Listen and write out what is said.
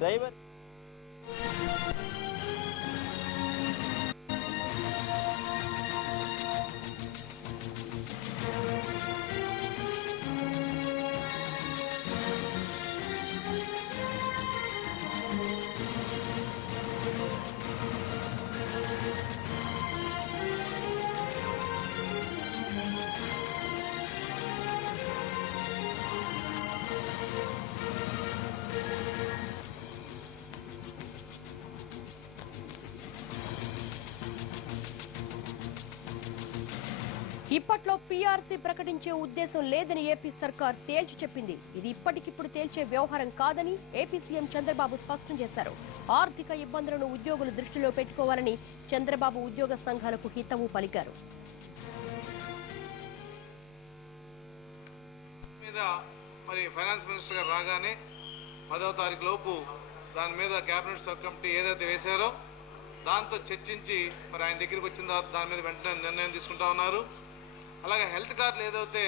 Driver ఇప్పట్లో PRC ప్రకటించే ఉద్దేశం లేదని ఏపీ సర్కార్ తేల్చి చెప్పింది. ఇది ఇప్పటికిప్పుడు తేల్చే వ్యవహారం కాదని ఏపీ సీఎం చంద్రబాబు స్పష్టం చేశారు. ఆర్థిక ఇబ్బందులను ఉద్యోగులు దృష్టిలో పెట్టుకోవాలని చంద్రబాబు ఉద్యోగ సంఘాలకు హితవు పలికారు. మరి ఫైనాన్స్ మినిస్టర్ గారు రాగానే 10వ తారీఖు లోపు దాని మీద కేబినెట్ సబ్ కమిటీ ఏదైతే వేశారో దాంతో చర్చించి మరి ఆయన దగ్గరికి వచ్చిన తర్వాత దాని మీద వెంటనే నిర్ణయం తీసుకుంటా ఉన్నారు. అలాగే హెల్త్ కార్డులు ఏదైతే